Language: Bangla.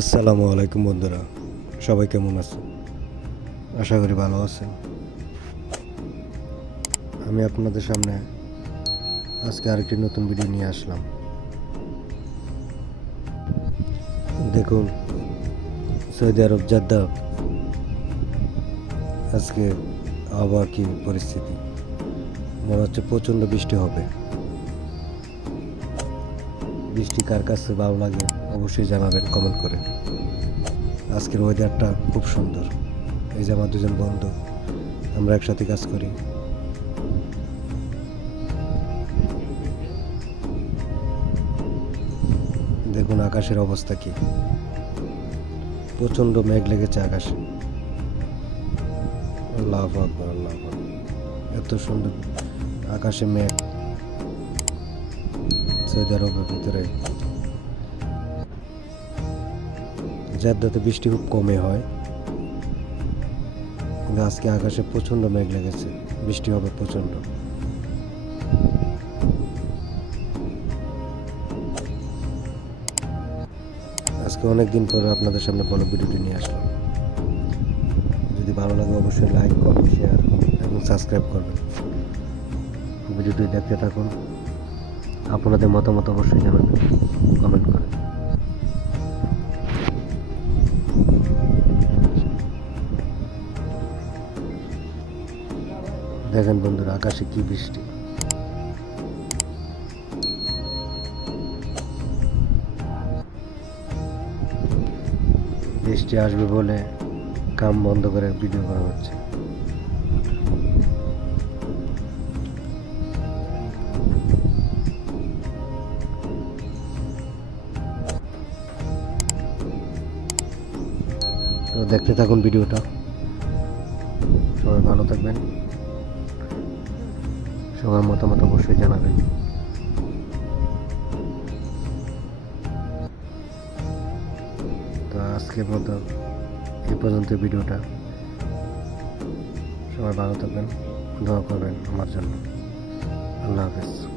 আসসালামু আলাইকুম বন্ধুরা, সবাই কেমন আছেন? আশা করি ভালো আছেন। আমি আপনাদের সামনে আজকে আরেকটি নতুন ভিডিও নিয়ে আসলাম। দেখুন, সৌদি আরব জেদ্দা আজকে আবহাওয়া কি পরিস্থিতি। মনে হচ্ছে প্রচণ্ড বৃষ্টি হবে। বৃষ্টি কার কাছে ভালো লাগে অবশ্যই জানাবেন কমেন্ট করে। আজকের ওয়েদারটা খুব সুন্দর। এই যে আমার দুজন বন্ধু, আমরা একসাথে কাজ করি। দেখুন আকাশের অবস্থা কি, প্রচণ্ড মেঘ লেগেছে আকাশে। আল্লাহু আকবার, আল্লাহু আকবার। এত সুন্দর আকাশে মেঘ সৌদি আরবের ভিতরে। জেদ্দাতে বৃষ্টি খুব কমে হয়, কিন্তু আজকে আকাশে প্রচণ্ড মেঘ লেগেছে, বৃষ্টি হবে প্রচণ্ড। আজকে অনেক দিন পরে আপনাদের সামনে বড় ভিডিওটি নিয়ে আসলাম। যদি ভালো লাগে অবশ্যই লাইক, কমেন্ট, শেয়ার এবং সাবস্ক্রাইব করবেন। ভিডিওটি দেখতে থাকুন। আপনাদের মতামত অবশ্যই জানাবেন কমেন্ট করে। দেখেন বন্ধুরা, আকাশে কি বৃষ্টি। বৃষ্টি আসবে বলে কাম বন্ধ করে ভিডিও করা হচ্ছে। তো দেখতে থাকুন ভিডিওটা। সবাই ভালো থাকবেন, সবার মতামত অবশ্যই জানাবেন। তো আজকের মতো এই পর্যন্ত ভিডিওটা। সবাই ভালো থাকবেন, দোয়া করবেন আমার জন্য। আল্লাহ হাফেজ।